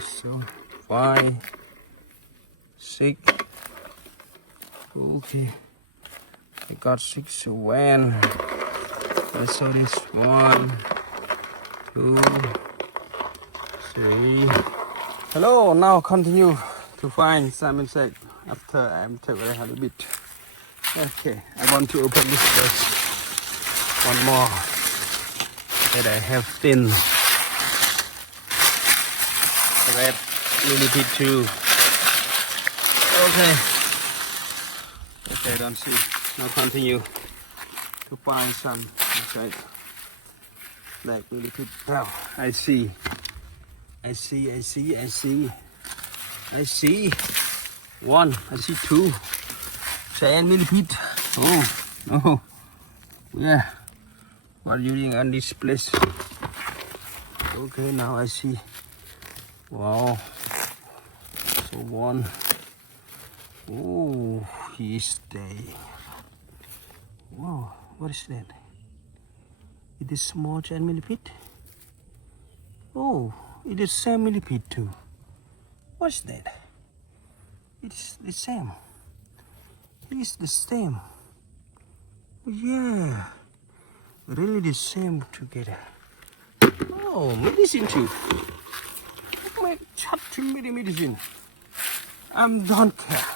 So 5, 6. Okay, I got 6 when. I saw this 1, 2, 3. Hello, now continue to find some insect after I'm taken a little bit. Okay, I want to open this first. One more that I have thin red millipede too. Okay. Okay, don't see. Now continue to find some inside like millipede. Now I see. I see. One. I see 2. Giant millipede. Oh no. Yeah. What are you doing on this place? Okay, now I see. Wow. So 1. Oh, he's staying. Wow, what is that? It is small giant millipede. Oh, it is same millipede too. What's that? It's the same. It's the same. Yeah, really the same together. Oh, medicine too. My chat to medicine. Don't care.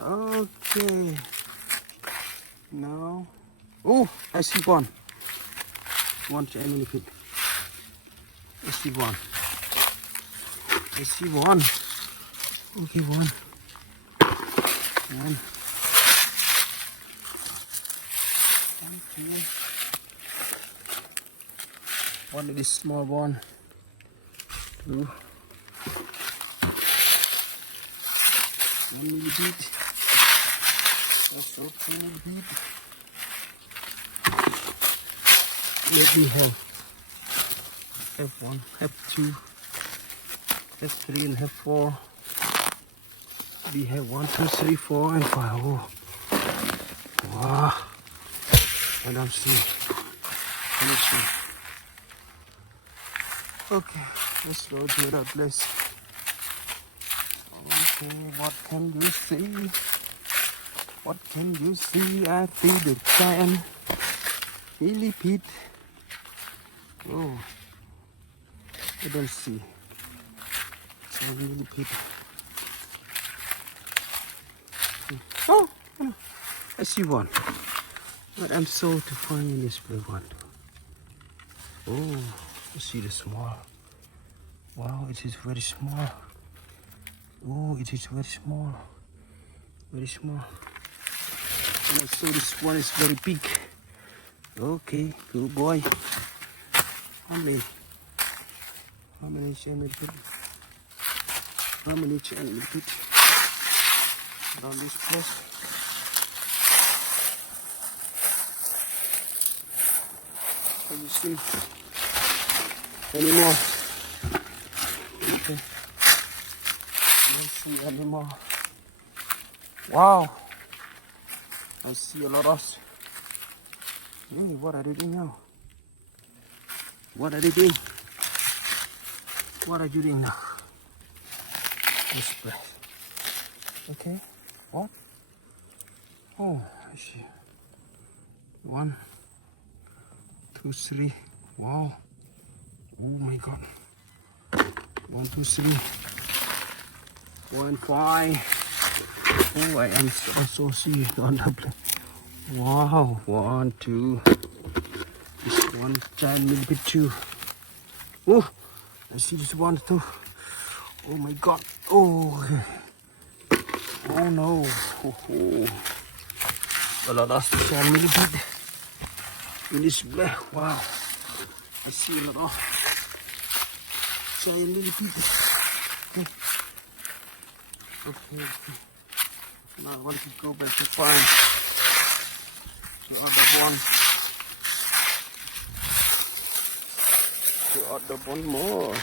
Okay. Now, oh, I see one. One giant millipede. I see one. Okay, one. Okay. One of this small one. 2. 1 millipede. That's okay, millipede. Let me have 1, have 2, have 3, and have 4. We have 1, 2, 3, 4, and 5. Oh. Wow. I don't see. Okay, let's go to that place. Okay, what can you see? What can you see? I see the giant millipede. Oh, I don't see. Giant millipede. Oh, I see one. But I'm so to find in this big one. Oh, I see the small. Wow, it is very small. Oh, it is very small. Very small. And I saw this one is very big. Okay, good boy. How many giant millipede? How many giant millipede around this place? Can you see any more? Okay. Don't see any more. Wow. I see a lot of. Hey, what are they doing now? What are they doing? What are you doing now? This breath. Okay. What? Oh, I see. 1, 2, 3. Wow. Oh my God. 1, 2, 3. 4 and 5. Oh, I am so serious on the plane. Wow. 1, 2. This one giant millipede too. Oh, I see this one too. Oh my God. Oh, okay. Oh no. Oh. A lot of giant millipede in this black. Wow. I see a lot of giant millipede. Okay. Now I want to go back to find the other one. The other one more.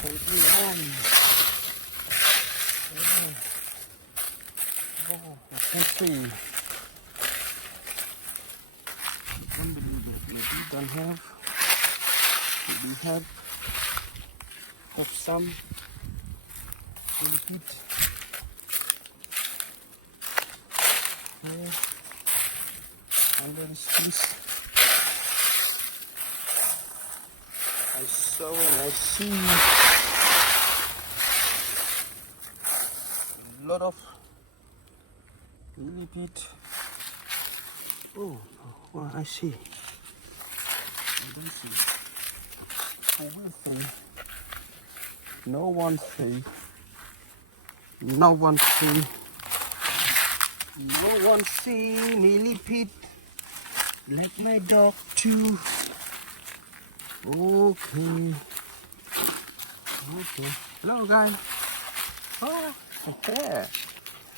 21. Oh, I can see. Unbelievable. We don't have. We have. have some millipede. Here, under this piece. I saw and I see a lot of millipede. Oh, well, I see. I don't see. I will see. No one see. No one see. No one see millipede. Let my dog too. Okay. Okay. Hello, guys. Oh, yeah.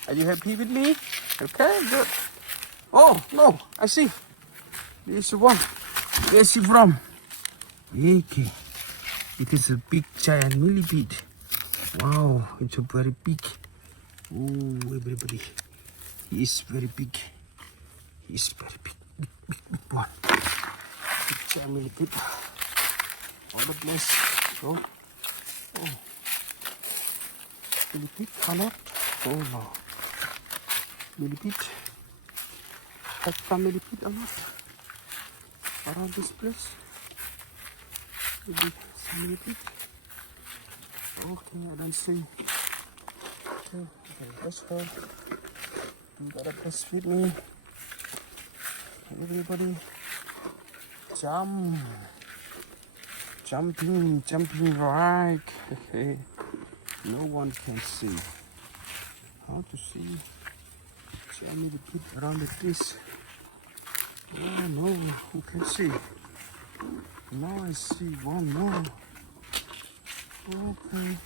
Are you happy with me? Okay, good. Oh, no, I see. This one. Where's she from? Okay. It is a big giant millipede. Wow, it's a very big. Oh, everybody. He is very big. He is very big. Big one. Big giant millipede. All the place. Oh. Oh. Millipede cannot. Oh no. Millipede. Have some millipede or not? Around this place. Maybe some millipede. Okay, I don't see. Okay, let's go. You gotta press with me. Everybody jump. Jumping right. No one can see. How to see? Show me the pit around the trees. Oh no, who can see? Now I see one more. Okay.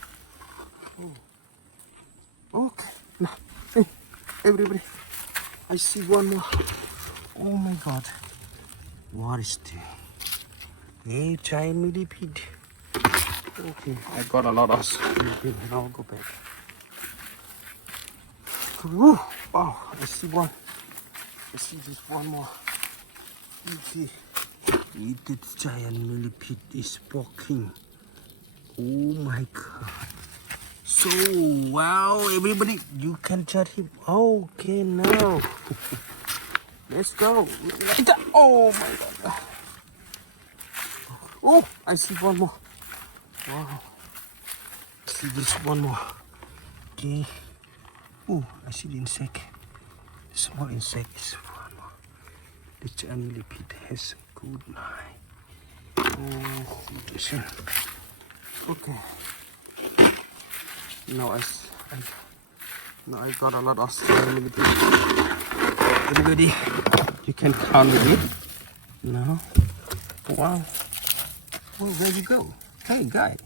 Oh. Okay. Now, hey, everybody. I see one more. Oh my God. What is this? Hey, giant millipede. Okay, I got a lot of millipede. Now I'll go back. Woo! Wow, I see one. I see this one more. Okay. This giant millipede is walking. Oh my God. So, wow, everybody, you can judge him. Okay, now. Let's go. Oh my God. Oh, I see one more. Wow. I see this one more. Okay. Oh, I see the insect. The small insect is one more. The giant millipede has a good night. Oh, listen. Okay. Now I got a lot of giant millipede. Everybody, you can count with me. No. Wow. Well, where you go? Hey, guy.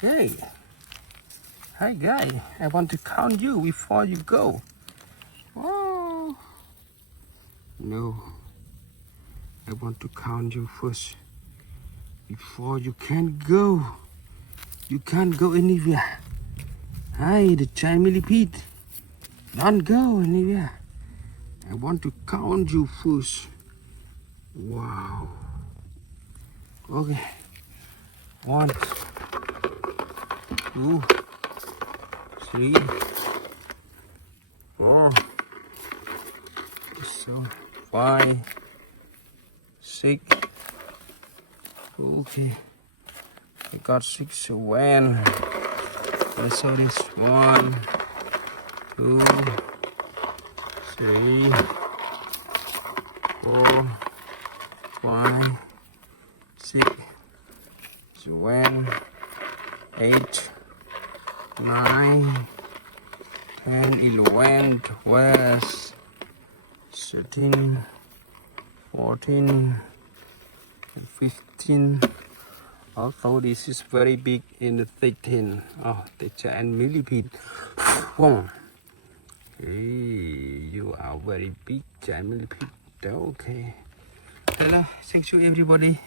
Hey. Hi, guy. I want to count you before you go. Oh. No. I want to count you first. Before you can go. You can't go anywhere. Hi, the giant millipede. Don't go anywhere. I want to count you first. Wow. Okay. 1, 2, 3, 4, so 5, 6. Okay. I got 6 when. I saw this 1, 2, 3, 4, 5, 6, 7, 8, 9, 10, 11, 12, 13, 14, 15. Also, this is very big in the 13. Oh, the giant millipede. Oh. Hey, you are very big giant millipede. Okay. Thank you, everybody.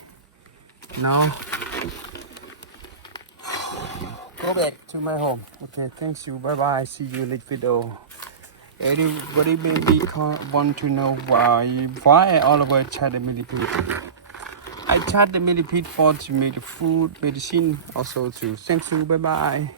Now, go back to my home. Okay, thanks you. Bye bye. See you next video. Everybody maybe want to know why all over giant millipede. I charge the millipede for to make the food, medicine, also to thank you. Bye bye.